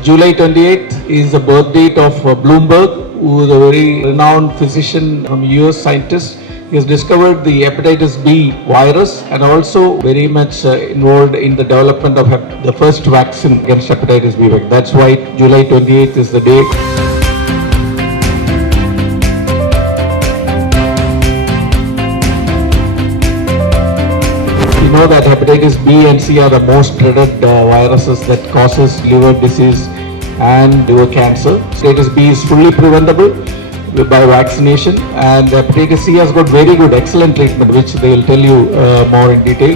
July 28th is the birth date of Bloomberg, who is a very renowned physician from US scientist. He has discovered the hepatitis B virus and also very much involved in the development of the first vaccine against hepatitis B. That's why July 28th is the day. We know that hepatitis B and C are the most dreaded viruses that causes liver disease and liver cancer. Hepatitis B is fully preventable by vaccination, and hepatitis C has got very good, excellent treatment, which they will tell you more in detail.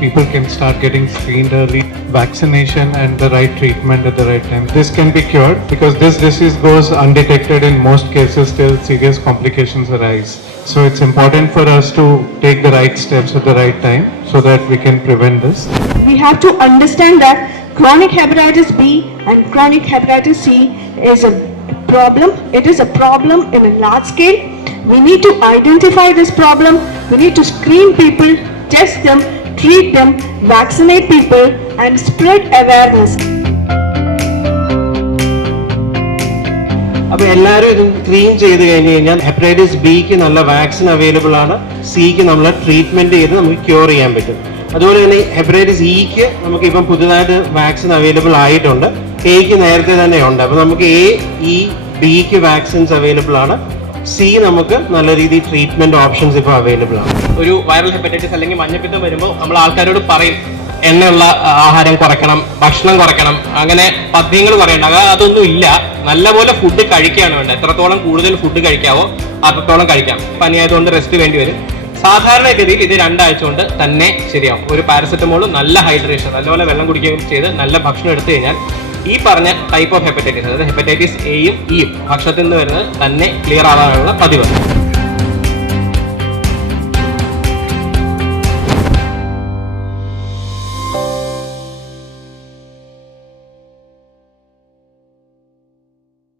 People can start getting screened early, vaccination and the right treatment at the right time. This can be cured because this disease goes undetected in most cases till serious complications arise. So it's important for us to take the right steps at the right time so that we can prevent this. We have to understand that chronic hepatitis B and chronic hepatitis C is a problem. It is a problem in a large scale. We need to identify this problem. We need to screen people, test them, treat them, vaccinate people and spread awareness. അപ്പോൾ എല്ലാവരും ഇത് സ്ക്രീൻ ചെയ്ത് കഴിഞ്ഞ് കഴിഞ്ഞാൽ ഹെപ്പറ്റൈറ്റിസ് ബിക്ക് നല്ല vaccine available ആണ്, സിക്ക് നമ്മൾ ട്രീറ്റ്മെൻറ്റ് ചെയ്ത് നമുക്ക് ക്യൂർ ചെയ്യാൻ പറ്റും. അതുപോലെ തന്നെ ഹെപ്പറ്റൈറ്റിസ് ഇക്ക് നമുക്ക് ഇപ്പം പുതുതായിട്ട് വാക്സിൻ അവൈലബിൾ ആയിട്ടുണ്ട്, എക്ക് നേരത്തെ തന്നെ ഉണ്ട്. അപ്പോൾ നമുക്ക് എ, ഇ, ബിക്ക് വാക്സിൻസ് അവൈലബിൾ ആണ്, സി നമുക്ക് നല്ല രീതിയിൽ ട്രീറ്റ്മെൻറ്റ് ഓപ്ഷൻസ് ഇപ്പോൾ അവൈലബിൾ ആണ്. ഒരു വൈറൽ ഹെപ്പറ്റൈറ്റിസ് അല്ലെങ്കിൽ മഞ്ഞപ്പിത്തം വരുമ്പോൾ നമ്മൾ ആൾക്കാരോട് പറയും എണ്ണയുള്ള ആഹാരം കുറയ്ക്കണം, ഭക്ഷണം കുറയ്ക്കണം, അങ്ങനെ പഥ്യങ്ങൾ പറയണ്ട. അതൊന്നും ഇല്ല. നല്ലപോലെ ഫുഡ് കഴിക്കുകയാണ് വേണ്ടത്. എത്രത്തോളം കൂടുതൽ ഫുഡ് കഴിക്കാവോ അത്രത്തോളം കഴിക്കാം. പനിയായതുകൊണ്ട് റെസ്റ്റ് വേണ്ടി വരും. സാധാരണഗതിയിൽ ഇത് 2 ആഴ്ച കൊണ്ട് തന്നെ ശരിയാവും. ഒരു പാരസെറ്റമോളും നല്ല ഹൈഡ്രേഷൻ, നല്ലപോലെ വെള്ളം കുടിക്കുകയും ചെയ്ത് നല്ല ഭക്ഷണം എടുത്തു കഴിഞ്ഞാൽ ഈ പറഞ്ഞ ടൈപ്പ് ഓഫ് ഹെപ്പറ്റൈറ്റിസ്, അതായത് ഹെപ്പറ്റൈറ്റിസ് എയും ഇയും ഭക്ഷണത്തിൽ നിന്ന് വരുന്നത് തന്നെ ക്ലിയർ ആവാനുള്ള പതിവ്.